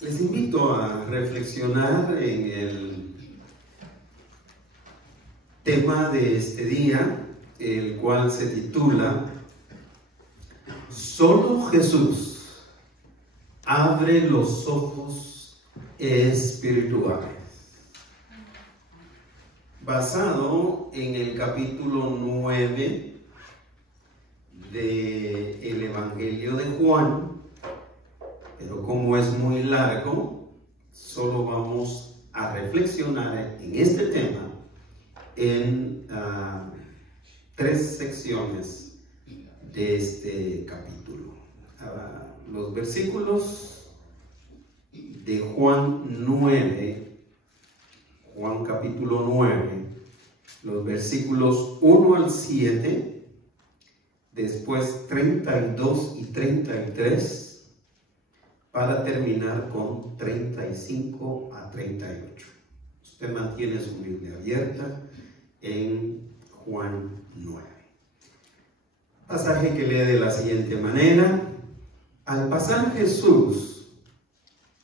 Les invito a reflexionar en el tema de este día, el cual se titula Solo Jesús abre los ojos espirituales. Basado en el capítulo 9 del Evangelio de Juan, pero como es muy largo, solo vamos a reflexionar en este tema en 3 secciones de este capítulo. Los versículos de Juan 9, Juan capítulo 9, los versículos 1 al 7, después 32 y 33, para terminar con 35 a 38. Usted mantiene su Biblia abierta en Juan 9. Pasaje que lee de la siguiente manera: Al pasar Jesús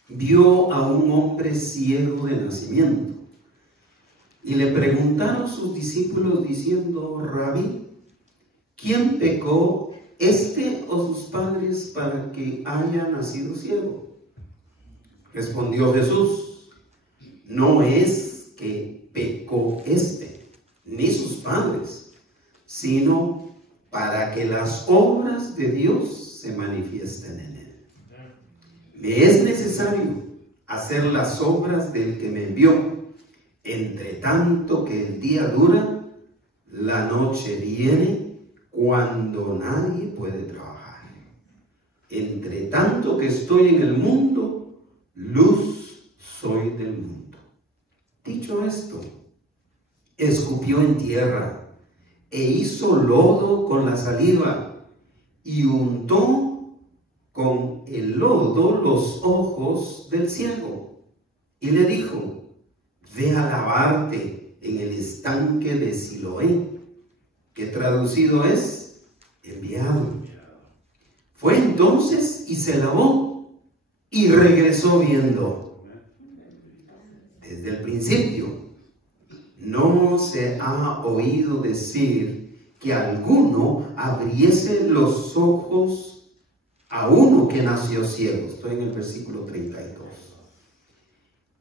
vio a un hombre ciego de nacimiento, y le preguntaron sus discípulos diciendo: Rabí, ¿quién pecó, este o sus padres, para que haya nacido ciego? Respondió Jesús: no es que pecó este, ni sus padres, sino para que las obras de Dios se manifiesten en él. Me es necesario hacer las obras del que me envió. Entre tanto que el día dura, la noche viene cuando nadie puede trabajar. Entre tanto que estoy en el mundo, luz soy del mundo. Dicho esto, escupió en tierra e hizo lodo con la saliva y untó con el lodo los ojos del ciego y le dijo: ve a lavarte en el estanque de Siloé, que traducido es enviado. Fue entonces y se lavó y regresó viendo. Desde el principio no se ha oído decir que alguno abriese los ojos a uno que nació ciego. Estoy en el versículo 32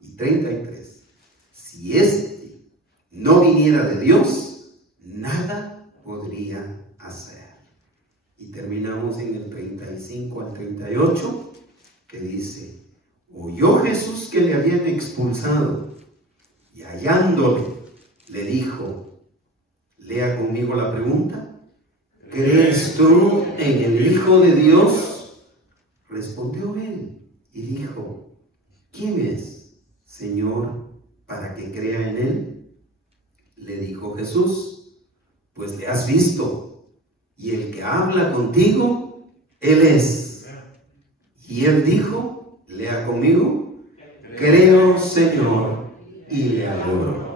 y 33. Si este no viniera de Dios, nada podría hacer. Y terminamos en el 35 al 38, que dice: oyó Jesús que le habían expulsado, y hallándole le dijo, lea conmigo la pregunta: ¿crees tú en el Hijo de Dios? Respondió él y dijo: ¿quién es, Señor, para que crea en él? Le dijo Jesús: pues le has visto, y el que habla contigo, él es. Y él dijo, lea conmigo: creo, Señor, y le adoro.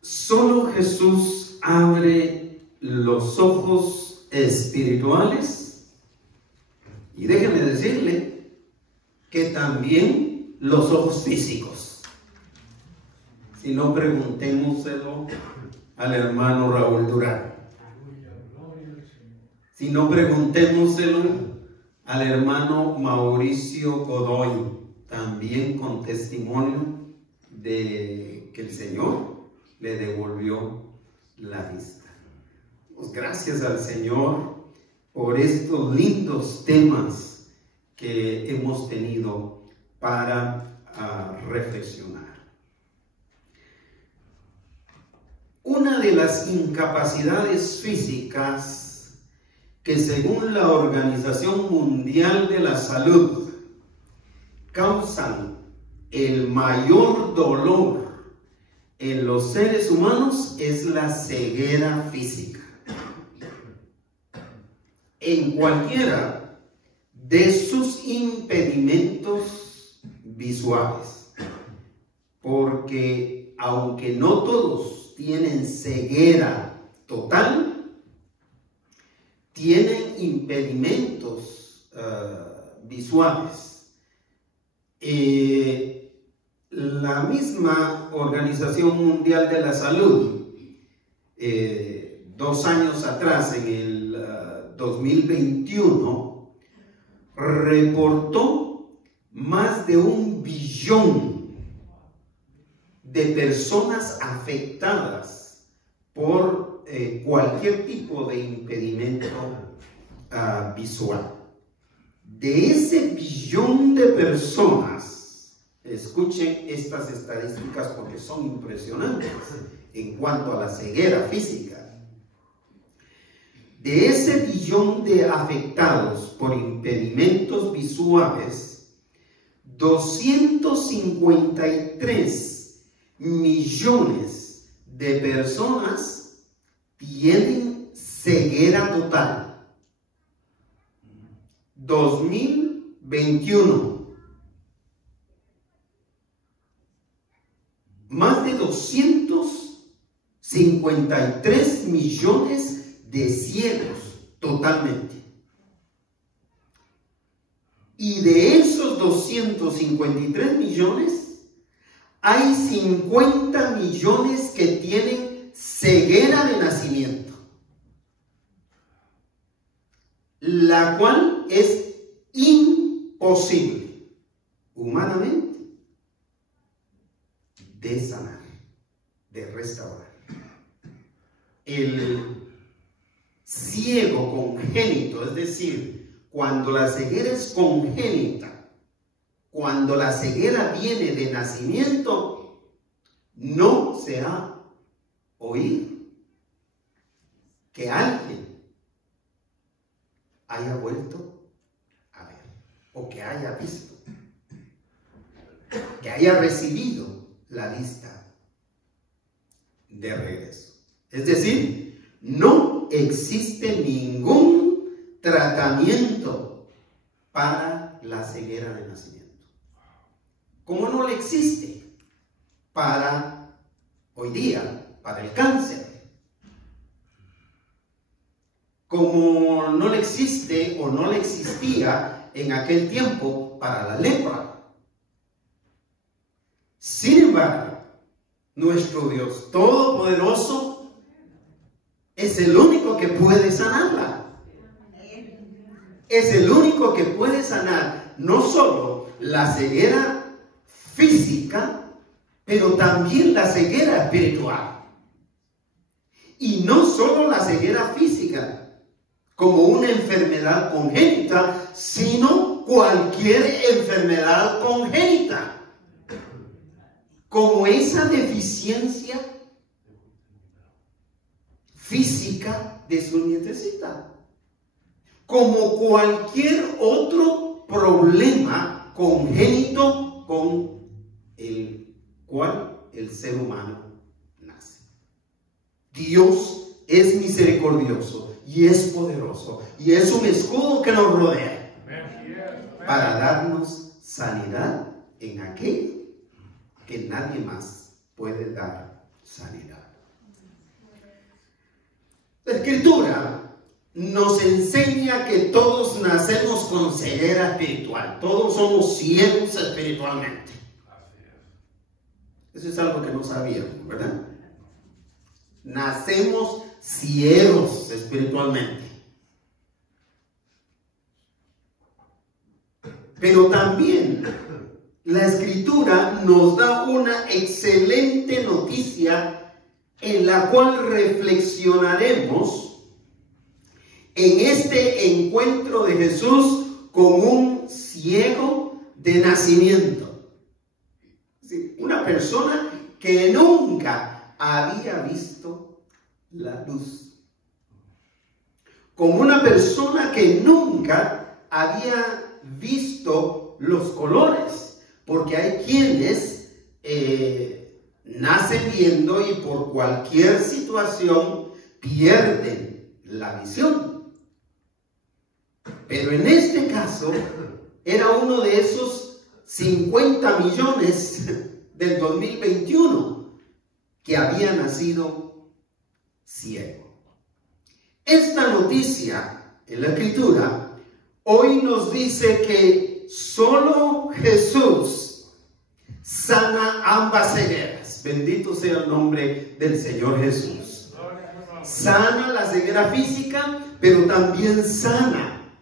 Solo Jesús abre los ojos espirituales, y déjeme decirle que también los ojos físicos. Si no, preguntémoselo al hermano Raúl Durán. Si no, preguntémoselo al hermano Mauricio Godoy, también con testimonio de que el Señor le devolvió la vista. Pues gracias al Señor por estos lindos temas que hemos tenido para reflexionar. Una de las incapacidades físicas que, según la Organización Mundial de la Salud, causan el mayor dolor en los seres humanos es la ceguera física. En cualquiera de sus impedimentos visuales, porque aunque no todos tienen ceguera total, tienen impedimentos visuales. La misma Organización Mundial de la Salud, 2 años atrás, en el 2021, reportó más de 1 billón de personas afectadas por cualquier tipo de impedimento visual. De ese billón de personas, escuchen estas estadísticas porque son impresionantes en cuanto a la ceguera física. De ese billón de afectados por impedimentos visuales, 253 millones de personas tienen ceguera total. 2021. Más de 253 millones de ciegos totalmente. Y de esos 253 millones, hay 50 millones que tienen ceguera de nacimiento, la cual es imposible humanamente de sanar, de restaurar. El ciego congénito, es decir, cuando la ceguera es congénita, cuando la ceguera viene de nacimiento, no se ha oído que alguien haya vuelto a ver, o que haya visto, que haya recibido la vista de regreso. Es decir, no existe ningún tratamiento para la ceguera de nacimiento. ¿Cómo no le existe para hoy día, para el cáncer? Como no le existe o no le existía en aquel tiempo para la lepra. Sin embargo, nuestro Dios Todopoderoso es el único que puede sanarla. Es el único que puede sanar no solo la ceguera física, pero también la ceguera espiritual. Y no solo la ceguera física, como una enfermedad congénita, sino cualquier enfermedad congénita, como esa deficiencia física de su nietecita, como cualquier otro problema congénito con el cual el ser humano nace. Dios es misericordioso y es poderoso y es un escudo que nos rodea para darnos sanidad en aquello que nadie más puede dar sanidad. La Escritura nos enseña que todos nacemos con ceguera espiritual. Todos somos ciegos espiritualmente. Eso es algo que no sabíamos, ¿verdad? Nacemos ciegos espiritualmente. Pero también la Escritura nos da una excelente noticia en la cual reflexionaremos en este encuentro de Jesús con un ciego de nacimiento. Sí, una persona que nunca había visto la luz. Como una persona que nunca había visto los colores. Porque hay quienes nacen viendo y por cualquier situación pierden la visión. Pero en este caso era uno de esos 50 millones del 2021 que había nacido ciego. Esta noticia en la Escritura, hoy nos dice que solo Jesús sana ambas cegueras. Bendito sea el nombre del Señor Jesús. Sana la ceguera física, pero también sana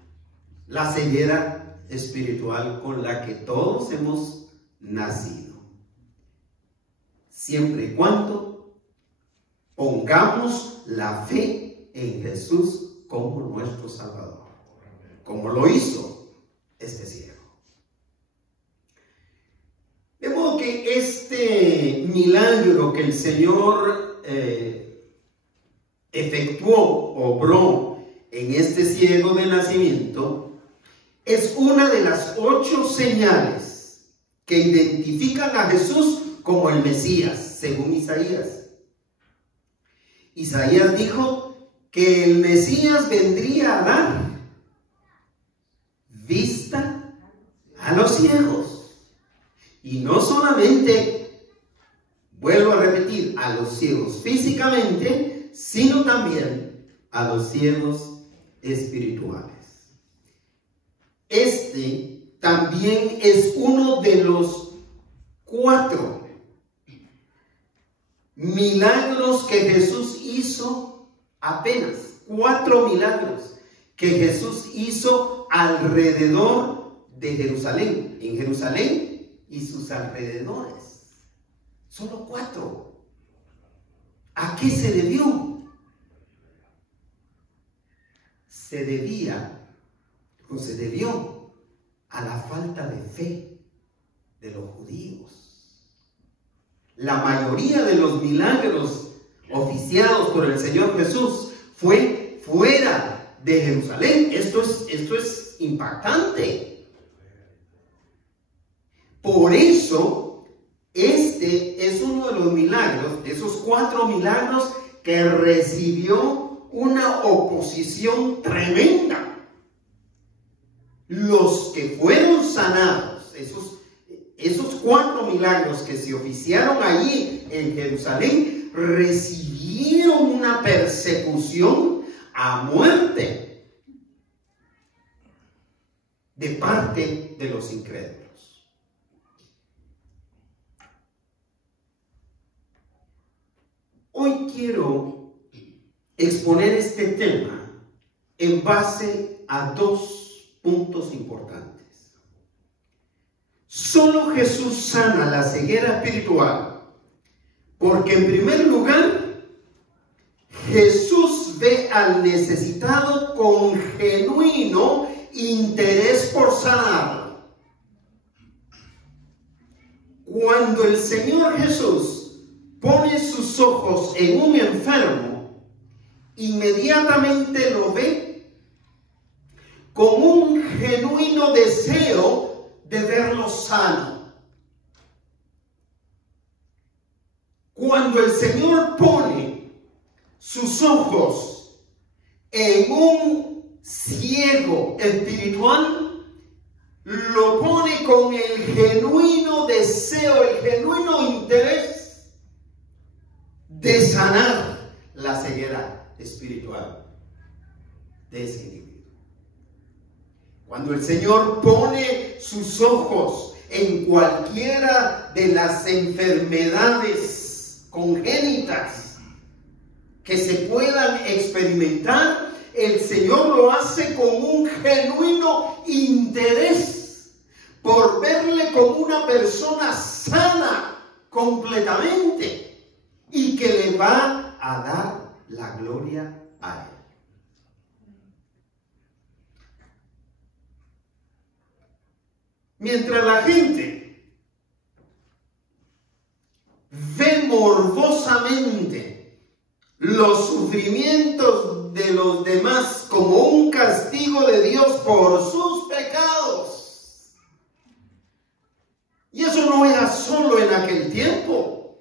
la ceguera espiritual con la que todos hemos nacido. Siempre y cuando pongamos la fe en Jesús como nuestro Salvador, como lo hizo este ciego. De modo que este milagro que el Señor efectuó, obró en este ciego de nacimiento, es una de las 8 señales que identifican a Jesús como el Mesías, según Isaías. Isaías dijo que el Mesías vendría a dar vista a los ciegos. Y no solamente, vuelvo a repetir, a los ciegos físicamente, sino también a los ciegos espirituales. Este también es uno de los 4 milagros que Jesús hizo, apenas 4 milagros que Jesús hizo alrededor de Jerusalén, en Jerusalén y sus alrededores. Solo 4. ¿A qué se debió? Se debió a la falta de fe de los judíos. La mayoría de los milagros oficiados por el Señor Jesús fue fuera de Jerusalén. Esto es impactante. Por eso, este es uno de los milagros, de esos 4 milagros que recibió una oposición tremenda. Los que fueron sanados, esos 4 milagros que se oficiaron allí en Jerusalén, recibieron una persecución a muerte de parte de los incrédulos. Hoy quiero exponer este tema en base a 2 puntos importantes. Solo Jesús sana la ceguera espiritual, porque en primer lugar, Jesús ve al necesitado con genuino interés por sanarlo. Cuando el Señor Jesús pone sus ojos en un enfermo, inmediatamente lo ve con un genuino deseo de verlo sano. Cuando el Señor pone sus ojos en un ciego espiritual, lo pone con el genuino deseo, el genuino interés de sanar la ceguera espiritual de ese individuo. Cuando el Señor pone sus ojos en cualquiera de las enfermedades congénitas que se puedan experimentar, el Señor lo hace con un genuino interés por verle como una persona sana completamente y que le va a dar la gloria a Él. Mientras la gente ve morbosamente los sufrimientos de los demás como un castigo de Dios por sus pecados, y eso no era solo en aquel tiempo.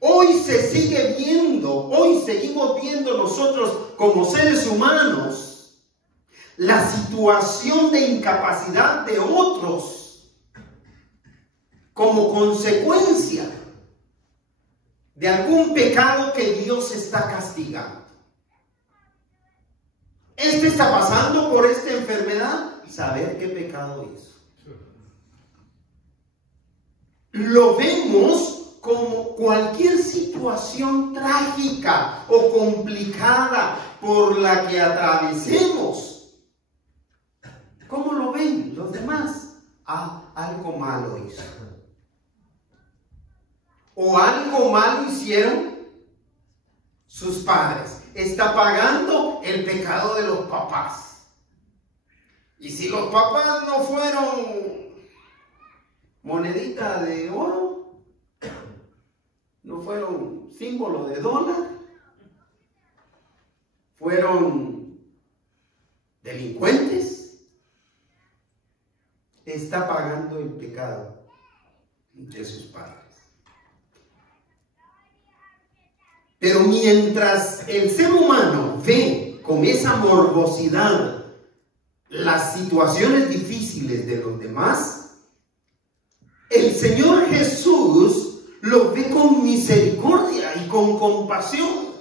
Hoy se sigue viendo, hoy seguimos viendo nosotros como seres humanos la situación de incapacidad de otros como consecuencia de algún pecado que Dios está castigando. Este está pasando por esta enfermedad, saber qué pecado hizo. Lo vemos como cualquier situación trágica o complicada por la que atravesemos. ¿Cómo lo ven los demás? Algo malo hizo. O algo malo hicieron sus padres. Está pagando el pecado de los papás. Y si los papás no fueron monedita de oro, no fueron símbolo de dólar, fueron delincuentes, está pagando el pecado de sus padres. Pero mientras el ser humano ve con esa morbosidad las situaciones difíciles de los demás, el Señor Jesús lo ve con misericordia y con compasión.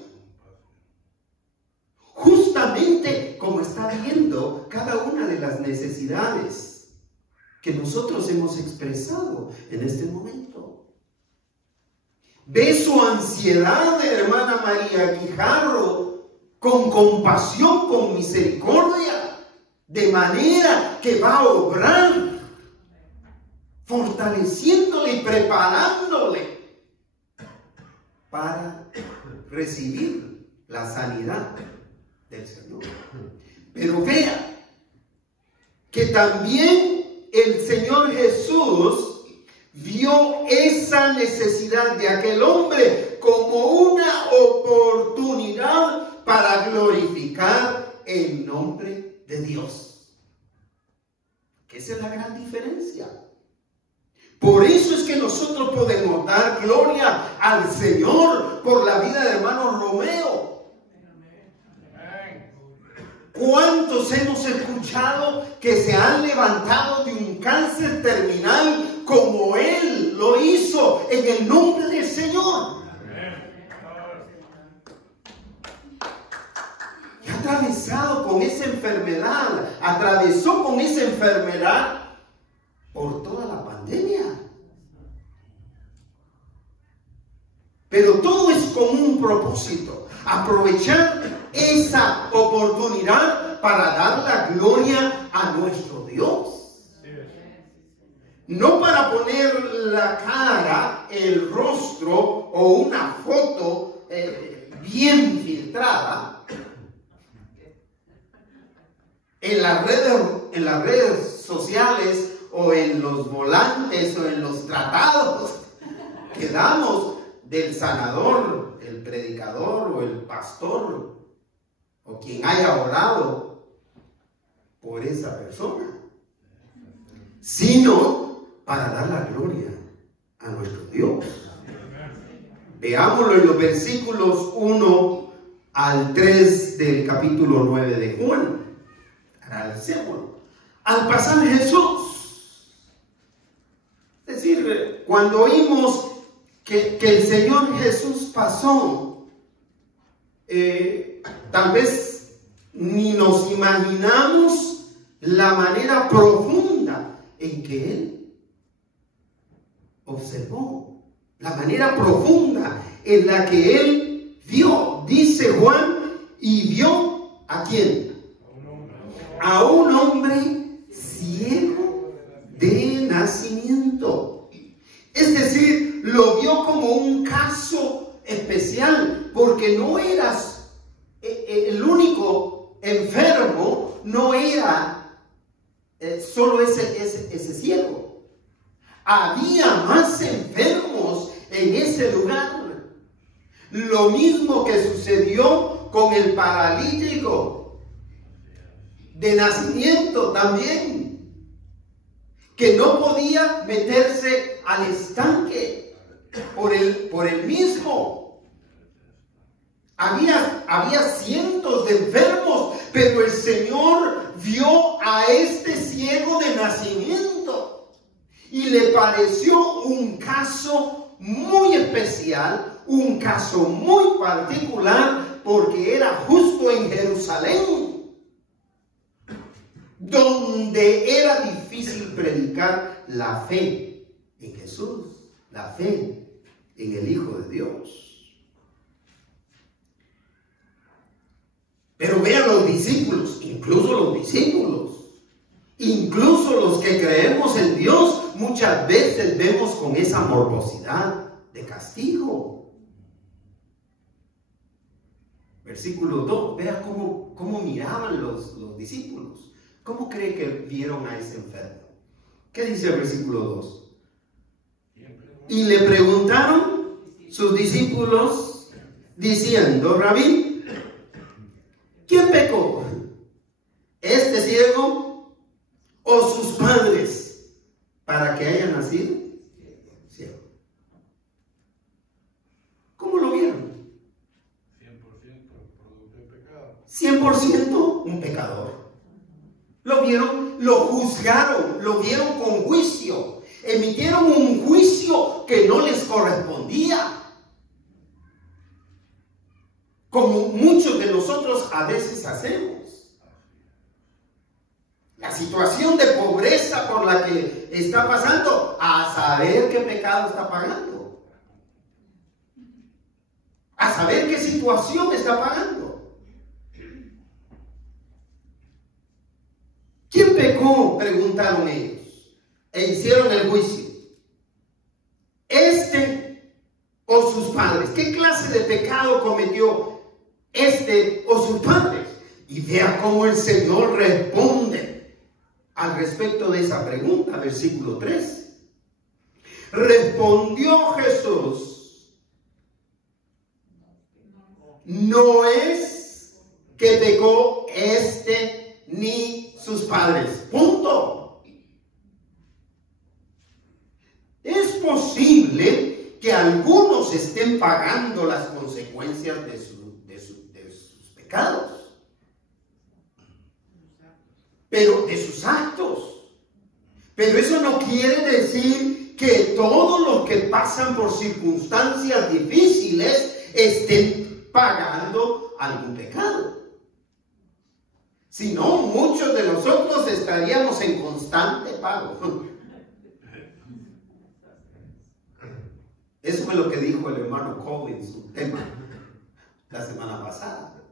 Justamente como está viendo cada una de las necesidades que nosotros hemos expresado en este momento. Ve su ansiedad, hermana María Guijarro, con compasión, con misericordia, de manera que va a obrar, fortaleciéndole y preparándole para recibir la sanidad del Señor. Pero vea que también el Señor Jesús vio esa necesidad de aquel hombre como una oportunidad para glorificar el nombre de Dios. Que esa es la gran diferencia. Por eso es que nosotros podemos dar gloria al Señor por la vida de hermano Romeo. ¿Cuántos hemos escuchado que se han levantado de un cáncer terminal como Él lo hizo en el nombre del Señor? Y ha atravesado con esa enfermedad, atravesó con esa enfermedad por toda la pandemia. Pero todo es con un propósito: aprovechar esa oportunidad para dar la gloria a nuestro Dios. No para poner la cara, el rostro o una foto bien filtrada en las redes sociales o en los volantes o en los tratados que damos del sanador, el predicador o el pastor o quien haya orado por esa persona, sino para dar la gloria a nuestro Dios. Veámoslo en los versículos 1 al 3 del capítulo 9 de Juan. Analicémoslo. Al pasar Jesús, es decir, cuando oímos que el Señor Jesús pasó, tal vez ni nos imaginamos la manera profunda en que Él observó, la manera profunda en la que Él vio, dice Juan, y vio ¿a quién? A un hombre ciego de nacimiento. Es decir, lo vio como un caso especial, porque no eras el único enfermo, no era solo ese ciego. Había más enfermos en ese lugar. Lo mismo que sucedió con el paralítico de nacimiento también, que no podía meterse al estanque por el mismo. Había cientos de enfermos, pero el Señor vio a este ciego de nacimiento y le pareció un caso muy especial, un caso muy particular, porque era justo en Jerusalén. donde era difícil predicar la fe en Jesús, la fe en el Hijo de Dios. Pero vean los discípulos, incluso los que creemos en Dios, muchas veces vemos con esa morbosidad de castigo. Versículo 2, vea cómo miraban los discípulos. ¿Cómo cree que vieron a ese enfermo? ¿Qué dice el versículo 2? Y le preguntaron sus discípulos diciendo: Rabí, ¿quién pecó? ¿Este ciego o sus padres para que haya nacido ciego? ¿Cómo lo vieron? 100% un pecador. Lo vieron, lo juzgaron, lo vieron con juicio, emitieron un juicio que no les correspondía, como muchos de nosotros a veces hacemos. La situación de pobreza por la que está pasando, a saber qué pecado está pagando, a saber qué situación está pagando. ¿Quién pecó?, preguntaron ellos, e hicieron el juicio. ¿Este o sus padres? ¿Qué clase de pecado cometió este o sus padres? Y vea cómo el Señor responde al respecto de esa pregunta, versículo 3. Respondió Jesús: no es que pecó este ni sus padres. Punto. Es posible que algunos estén pagando las consecuencias de sus pecados, pero de sus actos. Pero eso no quiere decir que todos los que pasan por circunstancias difíciles estén pagando algún pecado. Si no, muchos de nosotros estaríamos en constante pago. Eso fue lo que dijo el hermano Cole en su tema la semana pasada.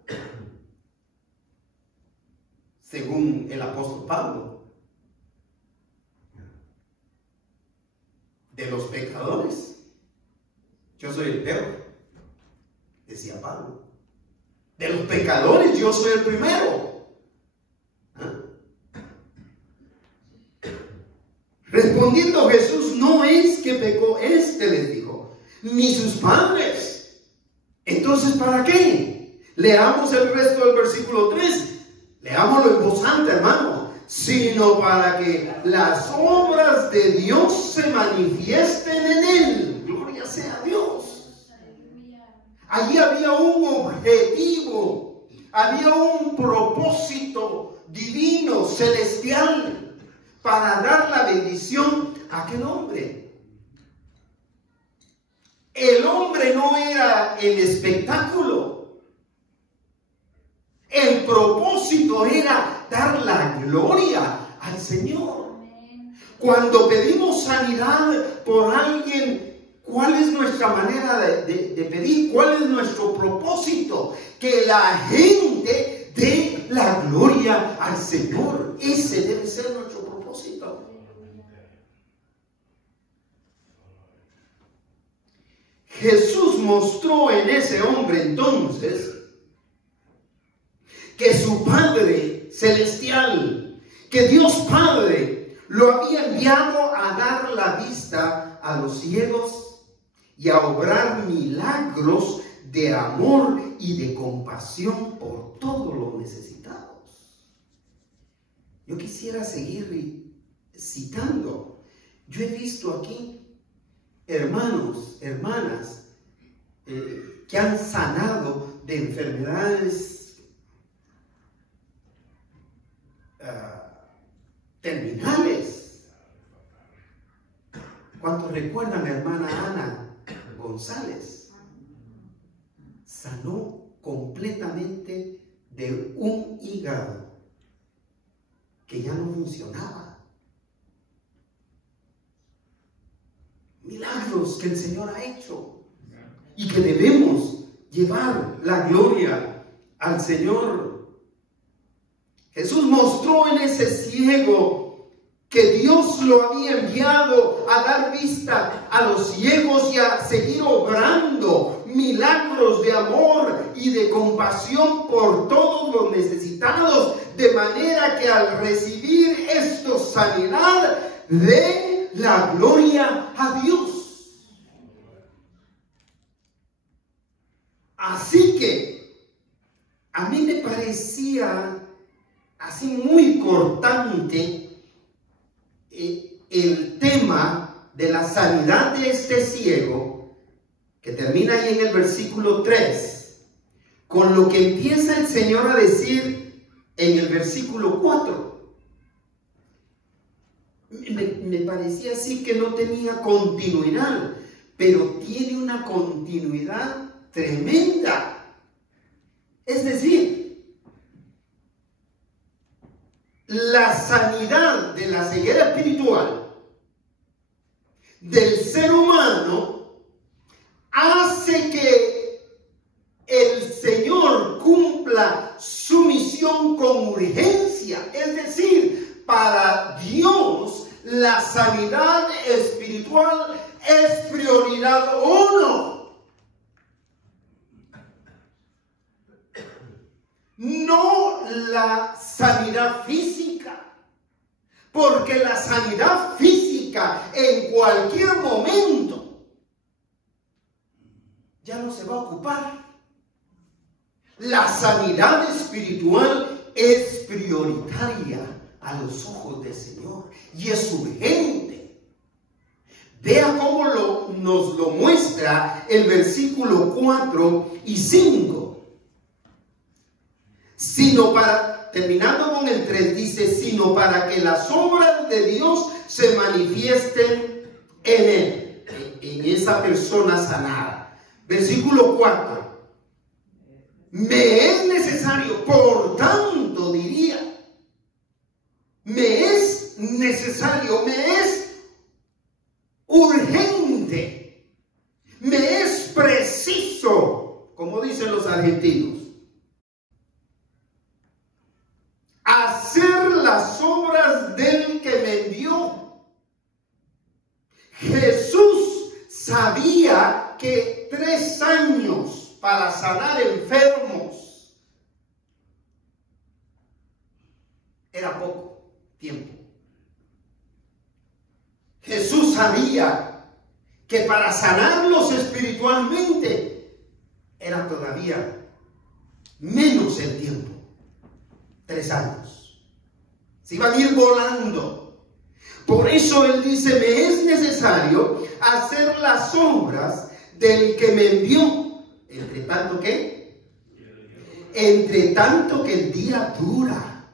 Según el apóstol Pablo, de los pecadores, yo soy el peor, decía Pablo. De los pecadores, yo soy el primero. Respondiendo Jesús: no es que pecó este, les dijo, ni sus padres. Entonces, ¿para qué? Leamos el resto del versículo 3. Leámoslo en voz alta, hermano. Sino para que las obras de Dios se manifiesten en él. Gloria sea a Dios. Allí había un objetivo, había un propósito divino, celestial, para dar la bendición a aquel hombre. El hombre no era el espectáculo. El propósito era dar la gloria al Señor. Cuando pedimos sanidad por alguien, ¿cuál es nuestra manera de pedir? ¿Cuál es nuestro propósito? Que la gente dé la gloria al Señor. Ese debe ser nuestro propósito. Jesús mostró en ese hombre entonces que su Padre celestial, que Dios Padre, lo había enviado a dar la vista a los ciegos y a obrar milagros de amor y de compasión por todos los necesitados. Yo quisiera seguir citando. Yo he visto aquí hermanos, hermanas, que han sanado de enfermedades terminales. ¿Cuántos recuerdan a la hermana Ana González? Sanó completamente de un hígado que ya no funcionaba. Milagros que el Señor ha hecho y que debemos llevar la gloria al Señor. Jesús mostró en ese ciego que Dios lo había enviado a dar vista a los ciegos y a seguir obrando milagros de amor y de compasión por todos los necesitados, de manera que al recibir esto sanidad, dé la gloria a Dios. Así que a mí me parecía así muy cortante el tema de la sanidad de este ciego, que termina ahí en el versículo 3, con lo que empieza el Señor a decir en el versículo 4. Me parecía así que no tenía continuidad, pero tiene una continuidad tremenda. Es decir, la sanidad de la ceguera espiritual del ser humano hace que el Señor cumpla su misión con urgencia. Es decir, para Dios la sanidad espiritual es prioridad 1. No la sanidad física, porque la sanidad física en cualquier momento ya no se va a ocupar. La sanidad espiritual es prioritaria a los ojos del Señor y es urgente. Vea cómo nos lo muestra el versículo 4 y 5. Terminando con el 3, dice, sino para que las obras de Dios se manifiesten en él, en esa persona sanada. Versículo 4. Me es necesario, por tanto diría, me es necesario, me es urgente, me es preciso, como dicen los argentinos, hacer las obras del que me envió. Jesús sabía que 3 años para sanar enfermos era poco tiempo. Jesús sabía que para sanarlos espiritualmente era todavía menos el tiempo. 3 años. Se iban a ir volando. Por eso Él dice, me es necesario hacer las obras del que me envió. ¿Entre tanto qué? Entre tanto que el día dura.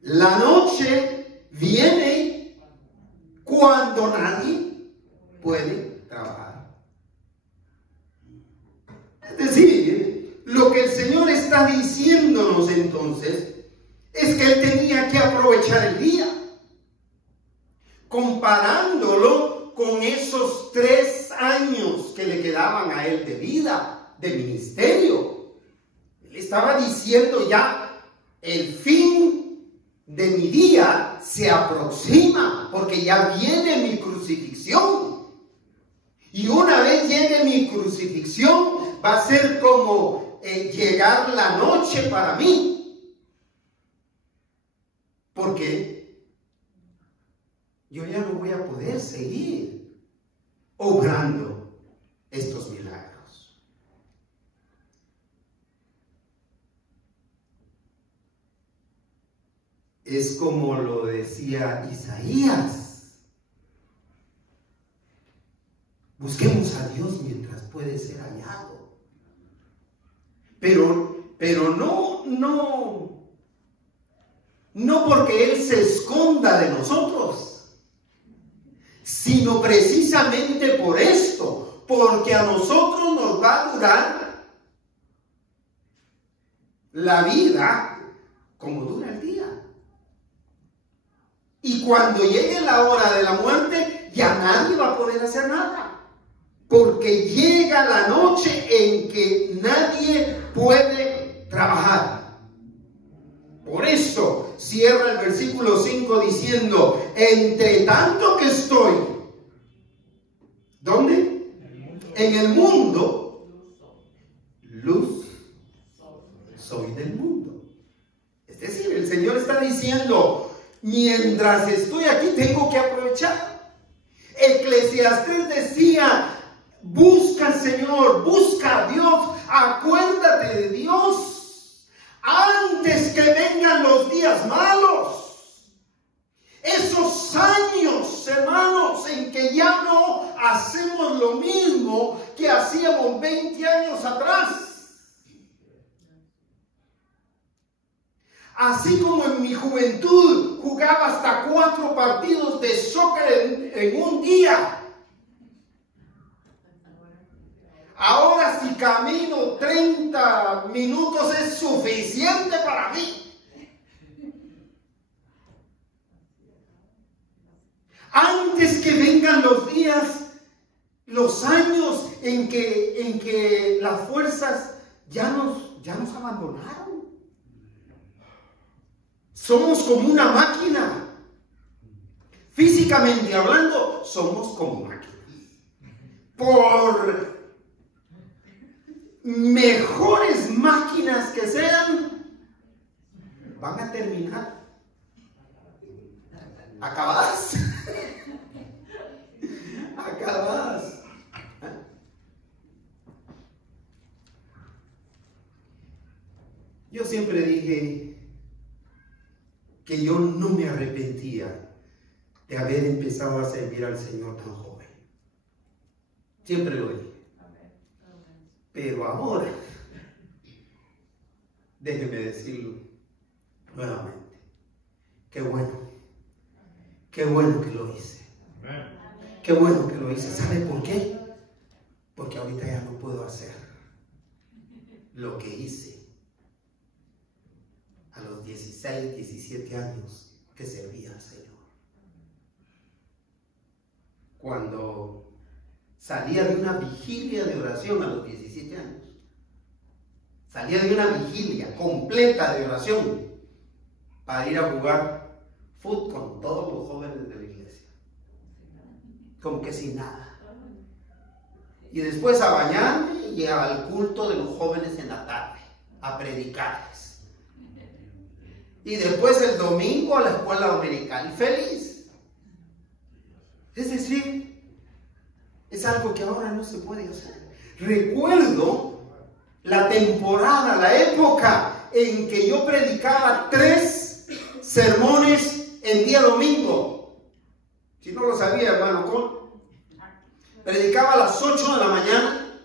La noche viene cuando nadie puede trabajar. Es decir, lo que el Señor está diciéndonos entonces es que Él tenía que aprovechar el día, comparándolo con esos 3 años que le quedaban a Él de vida, de ministerio. Él estaba diciendo ya, el fin de mi día se aproxima, porque ya viene mi crucifixión. Y una vez llegue mi crucifixión, va a ser como llegar la noche para mí. Porque yo ya no voy a poder seguir obrando estos milagros. Es como lo decía Isaías. Busquemos a Dios mientras puede ser hallado. Pero no porque Él se esconda de nosotros, sino precisamente por esto, porque a nosotros nos va a durar la vida como dura el día. Y cuando llegue la hora de la muerte, ya nadie va a poder hacer nada. Porque llega la noche en que nadie puede trabajar. Por eso cierra el versículo 5 diciendo: entre tanto que estoy, ¿dónde? En el mundo, luz soy del mundo. Es decir, el Señor está diciendo: mientras estoy aquí tengo que aprovechar. Eclesiastés decía: busca al Señor, busca a Dios, acuérdate de Dios antes que vengan los días malos. Esos años, hermanos, en que ya no hacemos lo mismo que hacíamos 20 años atrás. Así como en mi juventud jugaba hasta 4 partidos de soccer en un día. Ahora si camino 30 minutos es suficiente para mí. Antes que vengan los días, los años en que las fuerzas ya nos abandonaron. Somos como una máquina. Físicamente hablando, somos como máquinas. Por mejores máquinas que sean, van a terminar acabadas. Acabadas. Yo siempre dije que yo no me arrepentía de haber empezado a servir al Señor tan joven. Siempre lo dije. Pero ahora, déjeme decirlo nuevamente, qué bueno que lo hice. Qué bueno que lo hice. ¿Sabe por qué? Porque ahorita ya no puedo hacer lo que hice a los 16, 17 años que servía al Señor. Cuando salía de una vigilia de oración a los 17 años, salía de una vigilia completa de oración para ir a jugar fútbol con todos los jóvenes de la iglesia, como que sin nada. Y después a bañarme y al culto de los jóvenes en la tarde, a predicarles. Y después el domingo a la escuela dominical, feliz. Es decir, es algo que ahora no se puede hacer. Recuerdo la temporada, la época en que yo predicaba 3 sermones en día domingo. Si no lo sabía, hermano, predicaba a las 8 de la mañana,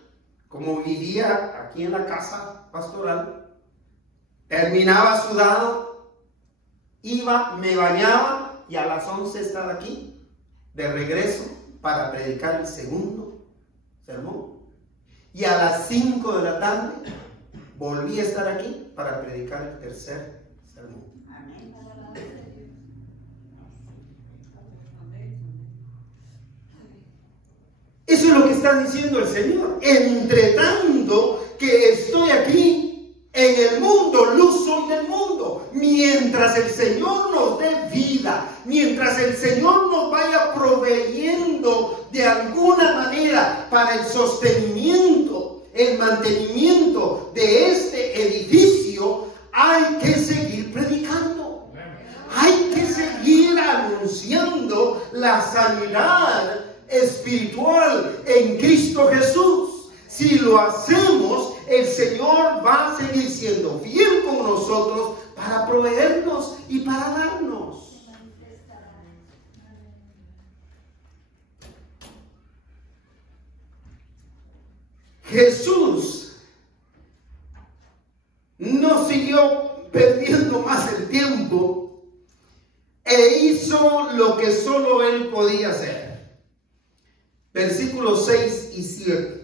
como vivía aquí en la casa pastoral. Terminaba sudado, iba, me bañaba y a las 11 estaba aquí, de regreso, para predicar el segundo sermón. Y a las 5 de la tarde volví a estar aquí para predicar el tercer sermón. Eso es lo que está diciendo el Señor. Entre tanto que estoy aquí en el mundo, luz soy del mundo. Mientras el Señor nos dé vida, mientras el Señor nos vaya proveyendo de alguna manera para el sostenimiento, el mantenimiento de este edificio, hay que seguir predicando. Hay que seguir anunciando la sanidad espiritual en Cristo Jesús. Si lo hacemos, el Señor va a seguir siendo fiel con nosotros para proveernos y para darnos. Jesús no siguió perdiendo más el tiempo e hizo lo que solo Él podía hacer. Versículos 6 y 7.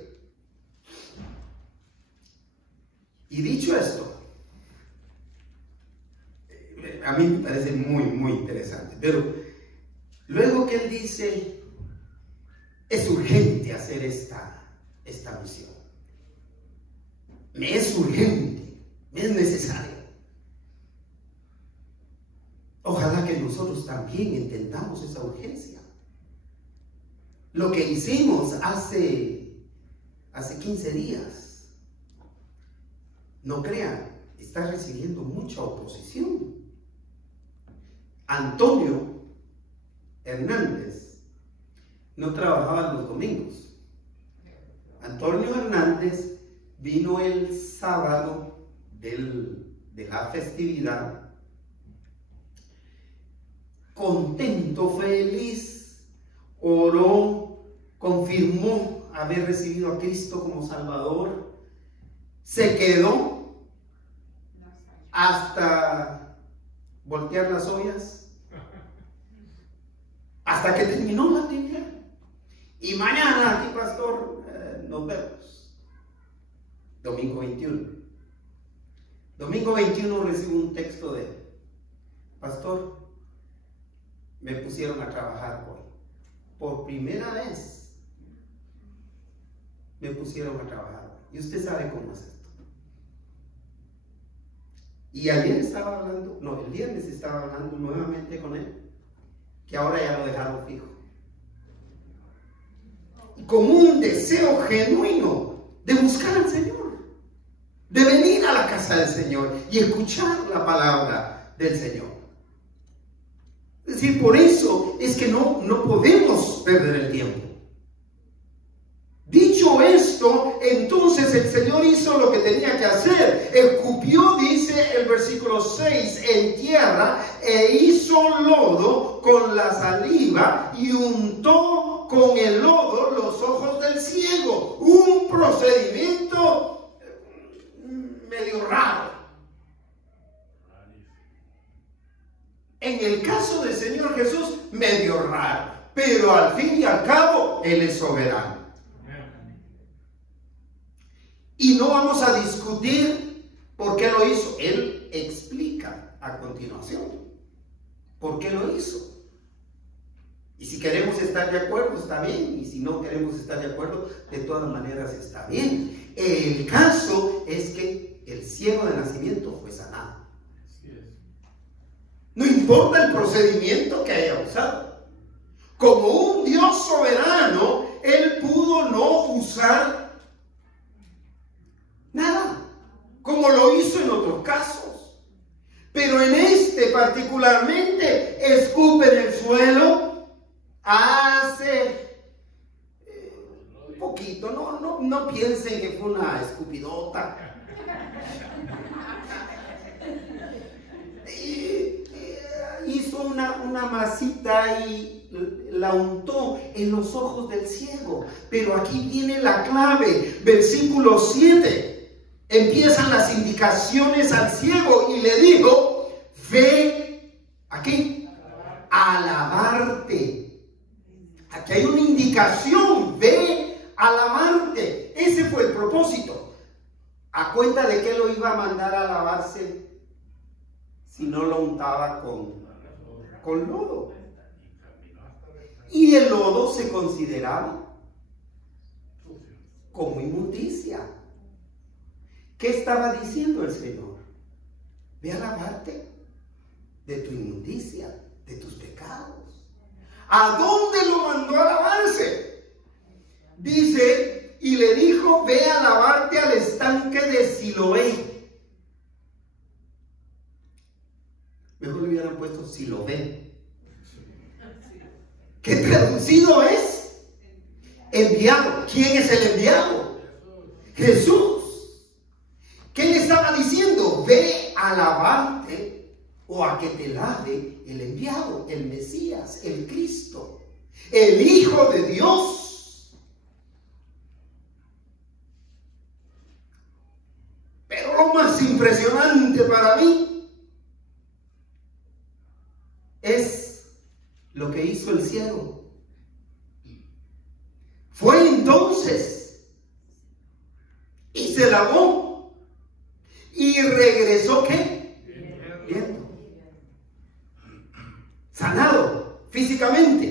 Y dicho esto, a mí me parece muy, muy interesante, pero Luego que él dice, es urgente hacer esta misión. Me es urgente, me es necesario. Ojalá que nosotros también entendamos esa urgencia. Lo que hicimos hace 15 días, no crean, está recibiendo mucha oposición. Antonio Hernández no trabajaba los domingos. Antonio Hernández vino el sábado de la festividad, contento, feliz, oró, confirmó haber recibido a Cristo como Salvador, se quedó hasta voltear las ollas, hasta que terminó la actividad. Y mañana aquí, pastor, nos vemos. Domingo 21. Domingo 21 recibo un texto de él. Pastor, me pusieron a trabajar hoy. Por primera vez me pusieron a trabajar hoy. Y usted sabe cómo es esto. Y ayer estaba hablando, no, el viernes estaba hablando nuevamente con él, que ahora ya lo dejaron fijo. Y con un deseo genuino de buscar al Señor, de venir a la casa del Señor y escuchar la palabra del Señor. Es decir, por eso es que no podemos perder el tiempo. Dicho esto, entonces el Señor hizo lo que tenía que hacer. Escupió, dice el versículo 6, en tierra, e hizo lodo con la saliva y untó con el lodo los ojos del ciego. Un procedimiento medio raro. En el caso del Señor Jesús, medio raro. Pero al fin y al cabo, Él es soberano. Y no vamos a discutir por qué lo hizo. Él explica a continuación por qué lo hizo. Y si queremos estar de acuerdo, está bien. Y si no queremos estar de acuerdo, de todas maneras está bien. El caso es que el ciego de nacimiento fue sanado. No importa el procedimiento que haya usado. Como un Dios soberano, Él pudo no usar nada, como lo hizo en otros casos. Pero en este particularmente, escupe en el suelo, hace un poquito, no piensen que fue una escupidota. Hizo una masita y la untó en los ojos del ciego. Pero aquí viene la clave, versículo 7. Empiezan las indicaciones al ciego y le dijo, ve aquí, a lavarte. Aquí hay una indicación, ve a lavarte. Ese fue el propósito. ¿A cuenta de qué lo iba a mandar a lavarse si no lo untaba con lodo? Y el lodo se consideraba como inmundicia. ¿Qué estaba diciendo el Señor? Ve a lavarte de tu inmundicia, de tus pecados. ¿A dónde lo mandó a lavarse? Dice, y le dijo, ve a lavarte al estanque de Siloé. Mejor le hubieran puesto Siloé. ¿Qué traducido es? Enviado. ¿Quién es el enviado? Jesús. ¿Qué le estaba diciendo? Ve a lavarte o a que te lave el enviado, el Mesías, el Cristo, el Hijo de Dios. Pero lo más impresionante para mí es lo que hizo el ciego. Fue entonces y se lavó. Y regresó, ¿qué? Viendo. Sanado físicamente.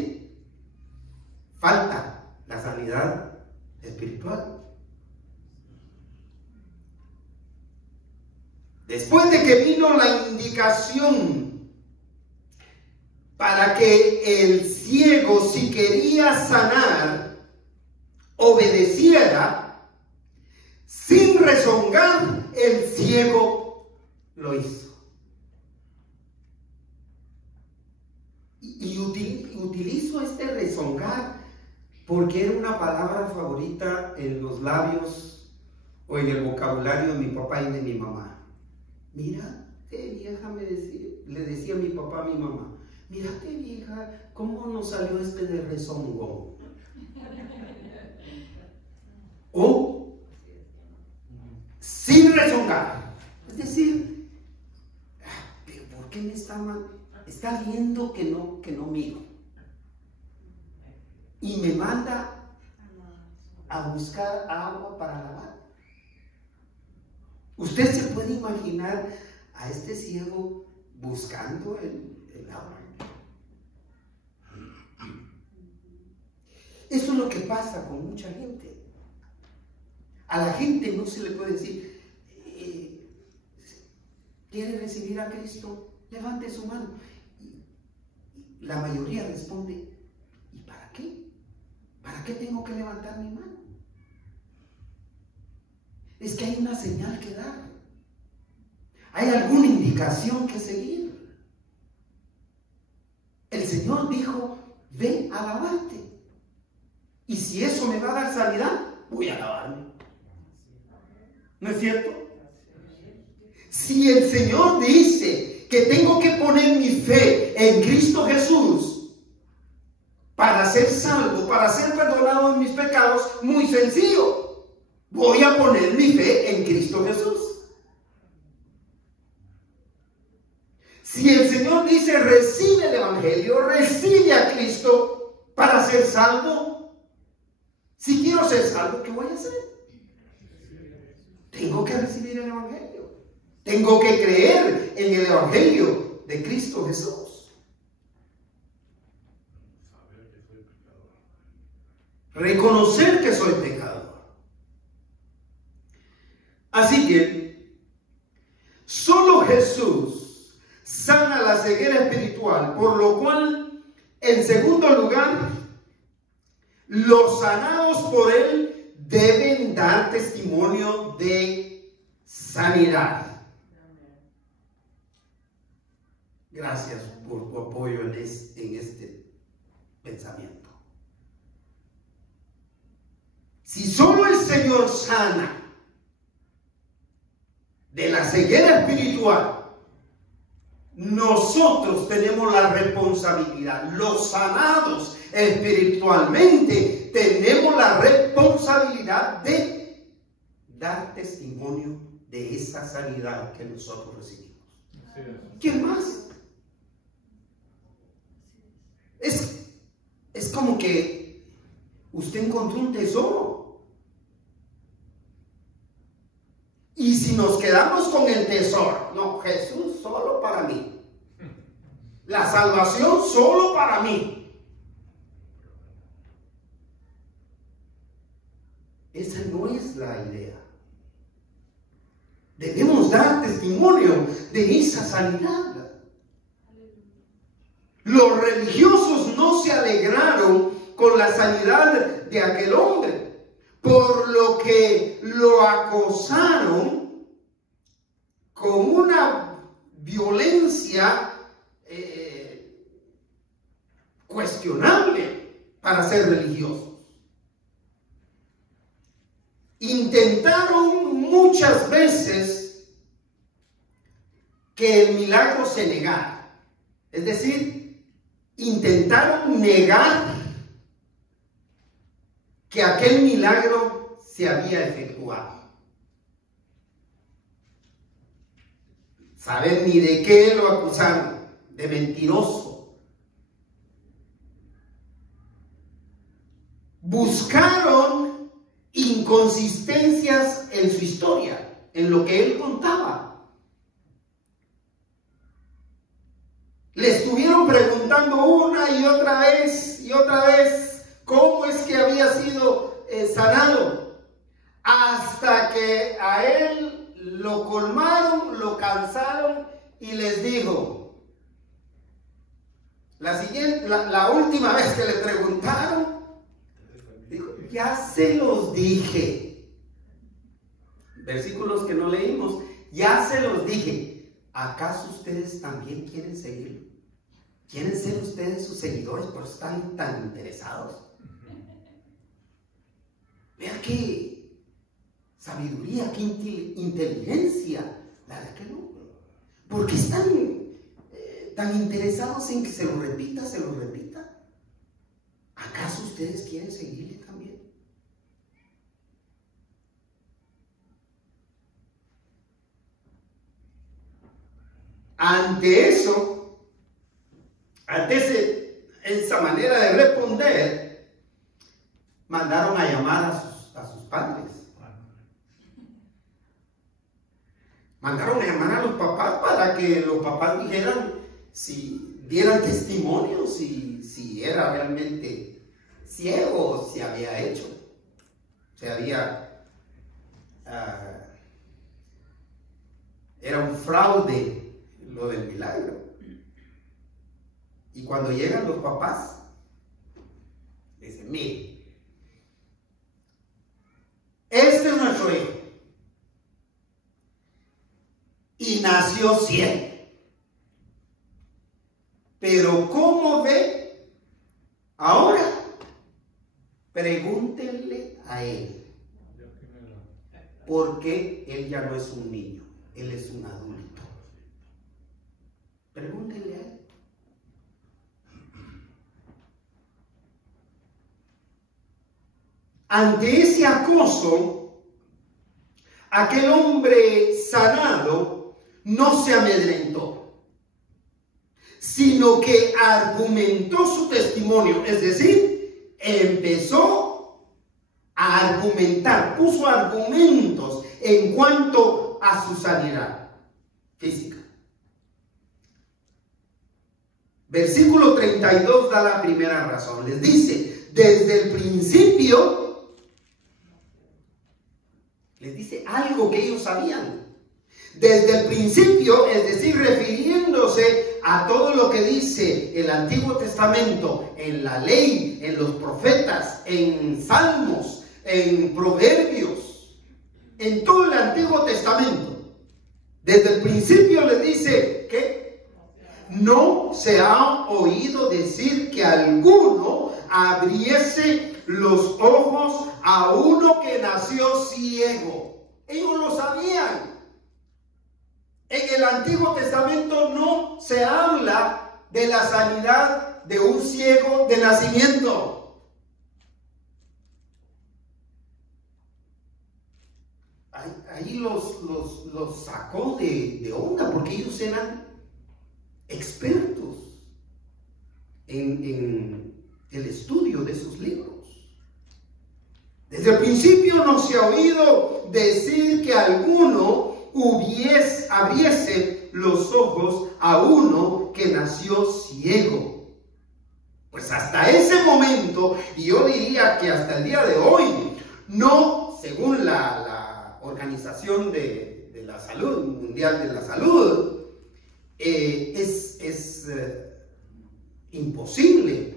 Después de que vino la indicación para que el ciego, si quería sanar, obedeciera, sin rezongar, el ciego lo hizo. Y utilizo este rezongar porque era una palabra favorita en los labios o en el vocabulario de mi papá y de mi mamá. Mira, vieja, le decía mi papá a mi mamá, mírate vieja, ¿cómo nos salió este de rezongón? O sin rezongar. Es decir, ¿pero por qué me está mal? Está viendo que no miro. Y me manda a buscar agua para lavar. Usted se puede imaginar a este ciego buscando el agua. Eso es lo que pasa con mucha gente. A la gente no se le puede decir, ¿quiere recibir a Cristo? Levante su mano. Y la mayoría responde, ¿y para qué? ¿Para qué tengo que levantar mi mano? Es que hay una señal que dar. Hay alguna indicación que seguir. El Señor dijo, ve a lavarte. Y si eso me va a dar sanidad, voy a lavarme. ¿No es cierto? Si el Señor dice que tengo que poner mi fe en Cristo Jesús para ser salvo, para ser perdonado de mis pecados, muy sencillo. Voy a poner mi fe en Cristo Jesús. Si el Señor dice, recibe el Evangelio, recibe a Cristo para ser salvo. Si quiero ser salvo, ¿qué voy a hacer? Tengo que recibir el Evangelio. Tengo que creer en el Evangelio de Cristo Jesús. Reconocer que soy pecador. Así que solo Jesús sana la ceguera espiritual, por lo cual, en segundo lugar, los sanados por Él deben dar testimonio de sanidad. Gracias por tu apoyo en este pensamiento. Si solo el Señor sana de la ceguera espiritual, nosotros tenemos la responsabilidad. Los sanados espiritualmente tenemos la responsabilidad de dar testimonio de esa sanidad que nosotros recibimos. ¿Quién más? Es como que usted encontró un tesoro. Y si nos quedamos con el tesoro, no, Jesús solo para mí. La salvación solo para mí. Esa no es la idea. Debemos dar testimonio de esa sanidad. Los religiosos no se alegraron con la sanidad de aquel hombre, por lo que lo acosaron con una violencia cuestionable para ser religiosos. Intentaron muchas veces que el milagro se negara. Es decir, intentaron negar que aquel milagro se había efectuado. ¿Saben ni de qué lo acusaron? De mentiroso. Buscaron inconsistencias en su historia, en lo que él contaba. Le estuvieron preguntando una y otra vez cómo es que había sido sanado, hasta que a él lo colmaron, lo cansaron y les dijo, la última vez que le preguntaron, dijo, ya se los dije. Versículos que no leímos, ya se los dije. ¿Acaso ustedes también quieren seguirlo? ¿Quieren ser ustedes sus seguidores? Por eso están tan interesados. Vean qué sabiduría, qué inteligencia. La verdad que no. ¿Por qué están tan interesados en que se lo repita, se lo repita? ¿Acaso ustedes quieren seguirle también? Ante eso, ante esa manera de responder, mandaron a llamar a sus padres. Mandaron a llamar a los papás para que los papás dijeran, si dieran testimonio, si era realmente ciego, si había hecho, si había, era un fraude lo del milagro. Y cuando llegan los papás, dicen, mire, este es nuestro hijo y nació ciego, pero ¿cómo ve ahora? Pregúntenle a él, porque él ya no es un niño, él es un adulto. Pregúntenle a él. Ante ese acoso, aquel hombre sanado no se amedrentó, sino que argumentó su testimonio, es decir, empezó a argumentar, puso argumentos en cuanto a su sanidad física. Versículo 32 da la primera razón. Les dice, desde el principio, les dice algo que ellos sabían. Desde el principio, es decir, refiriéndose a todo lo que dice el Antiguo Testamento, en la ley, en los profetas, en Salmos, en Proverbios, en todo el Antiguo Testamento. Desde el principio les dice que no se ha oído decir que alguno abriese los ojos a uno que nació ciego. Ellos lo sabían. En el Antiguo Testamento no se habla de la sanidad de un ciego de nacimiento. Ahí los sacó de onda, porque ellos eran expertos en el estudio de sus libros. Desde el principio no se ha oído decir que alguno abriese los ojos a uno que nació ciego. Pues hasta ese momento, y yo diría que hasta el día de hoy, no, según la Organización de la Salud, Mundial de la Salud, es imposible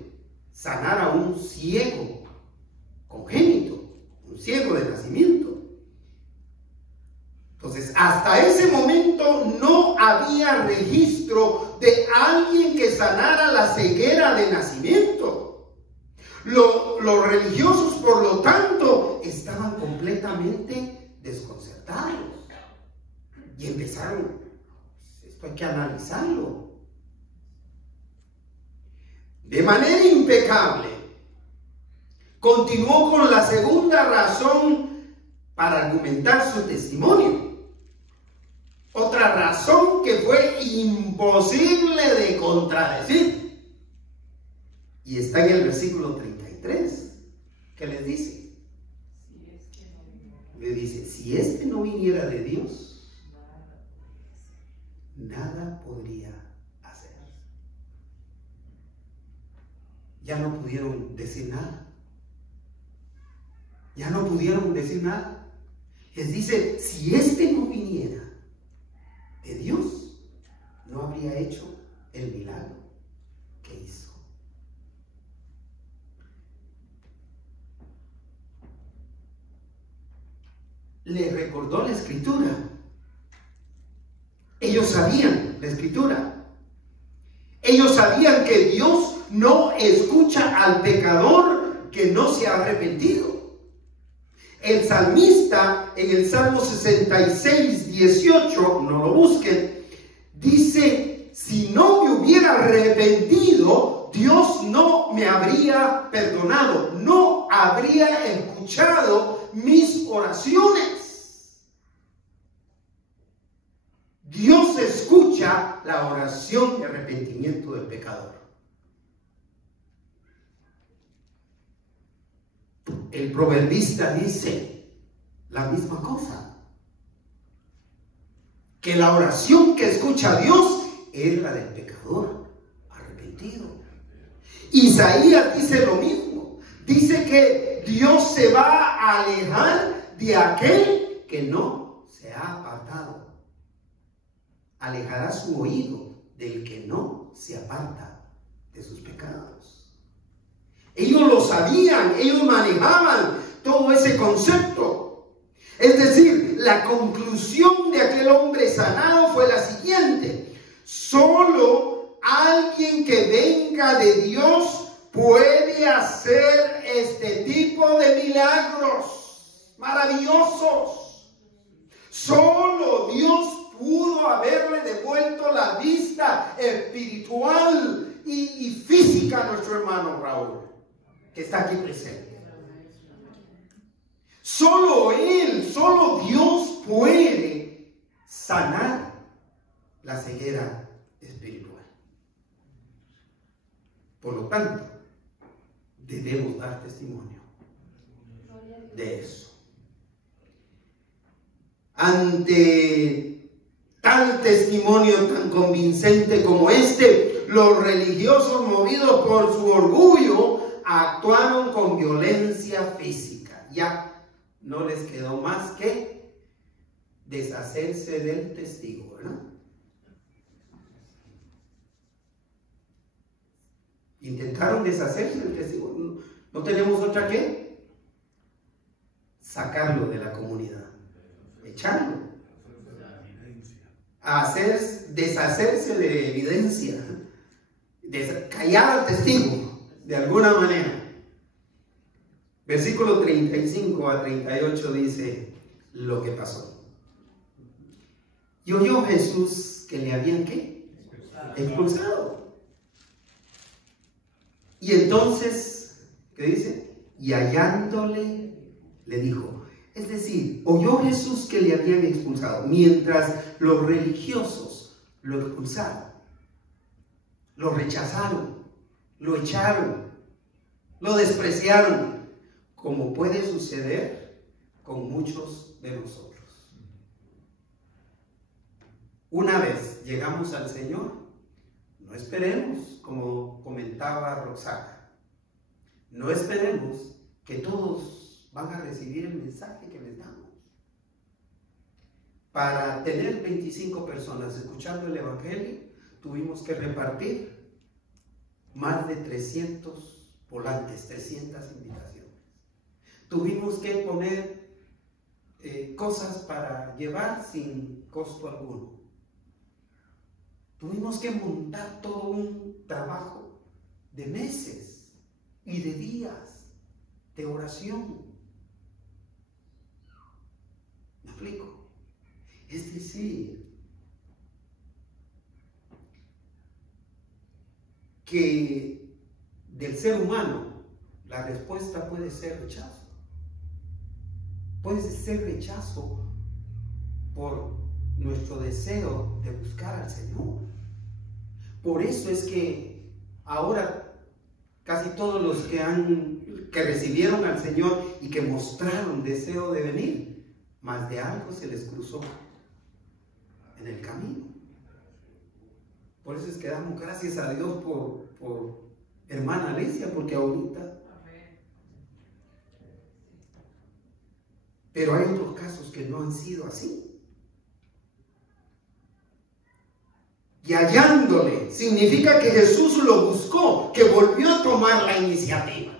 sanar a un ciego congénito, un ciego de nacimiento. Entonces, hasta ese momento no había registro de alguien que sanara la ceguera de nacimiento. Los religiosos, por lo tanto, estaban completamente desconcertados y empezaron, esto hay que analizarlo. De manera impecable, continuó con la segunda razón para argumentar su testimonio. Otra razón que fue imposible de contradecir. Y está en el versículo 33, que les dice. Le dice, si este no viniera de Dios, nada podría hacer. Ya no pudieron decir nada. Ya no pudieron decir nada. Les dice, si este no viniera, le recordó la Escritura. Ellos sabían la Escritura. Ellos sabían que Dios no escucha al pecador que no se ha arrepentido. El salmista en el Salmo 66, 18, no lo busquen, dice: si no me hubiera arrepentido, Dios no me habría perdonado, no habría escuchado mis oraciones. Dios escucha la oración de arrepentimiento del pecador. El proverbista dice la misma cosa, que la oración que escucha Dios es la del pecador arrepentido. Isaías dice lo mismo, dice que Dios se va a alejar de aquel que no se ha apartado. Alejará su oído del que no se aparta de sus pecados. Ellos lo sabían, ellos manejaban todo ese concepto. Es decir, la conclusión de aquel hombre sanado fue la siguiente: solo alguien que venga de Dios puede hacer este tipo de milagros maravillosos. Solo Dios pudo haberle devuelto la vista espiritual y física a nuestro hermano Raúl, que está aquí presente. Solo Él, solo Dios puede sanar la ceguera espiritual. Por lo tanto, debemos dar testimonio de eso. Ante tal testimonio tan convincente como este, los religiosos, movidos por su orgullo, actuaron con violencia física. Ya no les quedó más que deshacerse del testigo, ¿verdad? Intentaron deshacerse del testigo. ¿No tenemos otra que? Sacarlo de la comunidad, echarlo, deshacerse de evidencia, callar al testigo de alguna manera. Versículo 35 a 38 dice lo que pasó. Y oyó Jesús que le habían ¿qué? Expulsado. Y entonces, ¿qué dice? Y hallándole, le dijo. Es decir, oyó Jesús que le habían expulsado, mientras los religiosos lo expulsaron, lo rechazaron, lo echaron, lo despreciaron, como puede suceder con muchos de nosotros. Una vez llegamos al Señor, no esperemos, como comentaba Roxana, no esperemos que todos van a recibir el mensaje que les damos. Para tener 25 personas escuchando el Evangelio, tuvimos que repartir más de 300 volantes, 300 invitaciones. Tuvimos que poner cosas para llevar sin costo alguno. Tuvimos que montar todo un trabajo de meses y de días de oración. ¿Me explico? Es decir, que del ser humano la respuesta puede ser rechazo. Puede ser rechazo por nuestro deseo de buscar al Señor. Por eso es que ahora casi todos los que recibieron al Señor y que mostraron deseo de venir, más de algo se les cruzó en el camino. Por eso es que damos gracias a Dios por hermana Alicia, porque ahorita. Pero hay otros casos que no han sido así. Y hallándole significa que Jesús lo buscó, que volvió a tomar la iniciativa.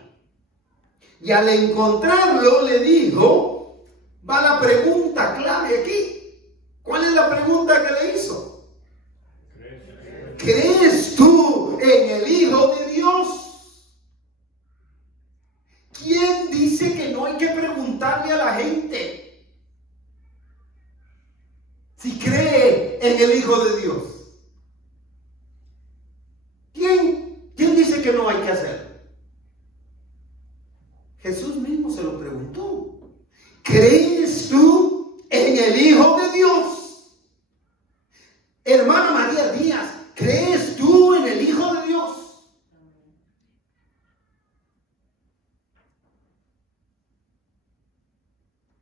Y al encontrarlo le dijo: va la pregunta clave aquí. ¿Cuál es la pregunta que le hizo? ¿Crees tú en el Hijo de Dios? ¿Quién dice que no hay que preguntarle a la gente si cree en el Hijo de Dios? ¿Quién dice que no hay que hacerlo? Jesús mismo se lo preguntó. ¿Crees tú en el Hijo de Dios? Hermana María Díaz, ¿crees tú en el Hijo de Dios?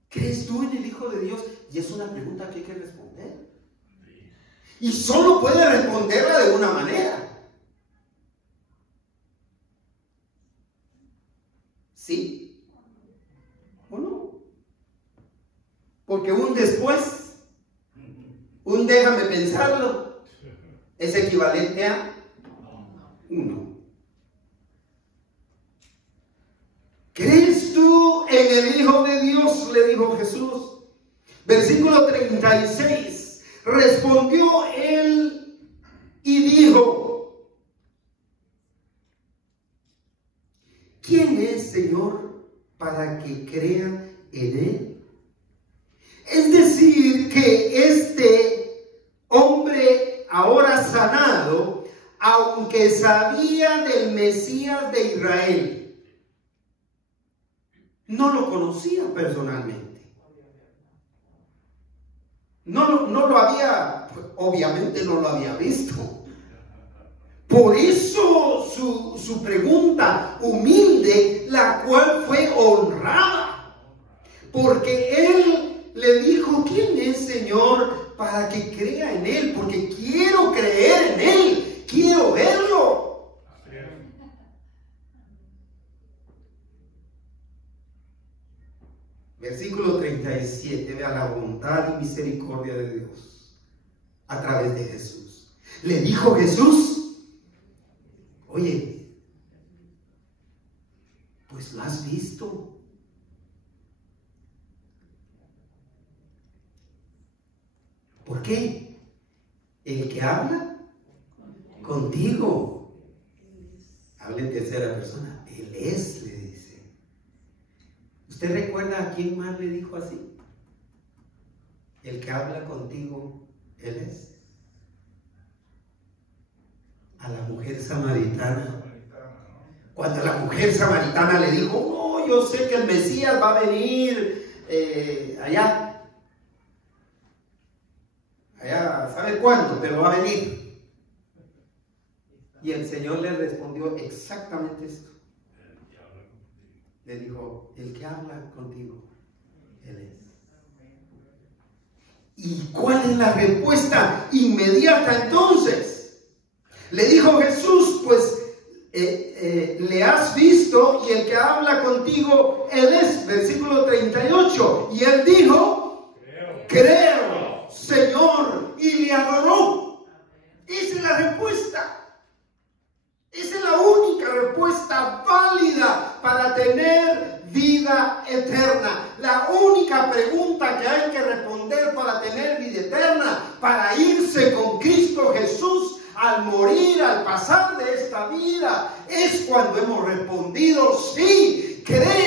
¿Crees tú en el Hijo de Dios? Y es una pregunta que hay que responder. Y solo puede responderla de una manera. ¿Sí o no? Porque un después, un déjame pensarlo, es equivalente a uno. ¿Crees tú en el Hijo de Dios?, le dijo Jesús. Versículo 36. Respondió él y dijo: ¿quién es, Señor, para que crea en él? Es decir, que este hombre ahora sanado, aunque sabía del Mesías de Israel, no lo conocía personalmente. No lo había, obviamente no lo había visto. Por eso su pregunta humilde, la cual fue honrada, porque él le dijo: ¿quién es, Señor, para que crea en él? Porque quiero creer en él, quiero verlo. Versículo 37, vea la bondad y misericordia de Dios a través de Jesús. Le dijo Jesús: oye, pues lo has visto. ¿Por qué? El que habla contigo. Habla en tercera persona. Él es, le dice. ¿Usted recuerda a quién más le dijo así? El que habla contigo, Él es. A la mujer samaritana. Cuando la mujer samaritana le dijo: no, yo sé que el Mesías va a venir allá, ¿sabe cuándo? Pero va a venir. Y el Señor le respondió exactamente esto. Le dijo: el que habla contigo, Él es. ¿Y cuál es la respuesta inmediata entonces? Le dijo Jesús: pues le has visto, y el que habla contigo, Él es. Versículo 38. Y él dijo: creo, Señor, y le adoró. Esa es la respuesta. Esa es la única respuesta válida para tener vida eterna. La única pregunta que hay que responder para tener vida eterna, para irse con Cristo Jesús al morir, al pasar de esta vida, es cuando hemos respondido: sí, creo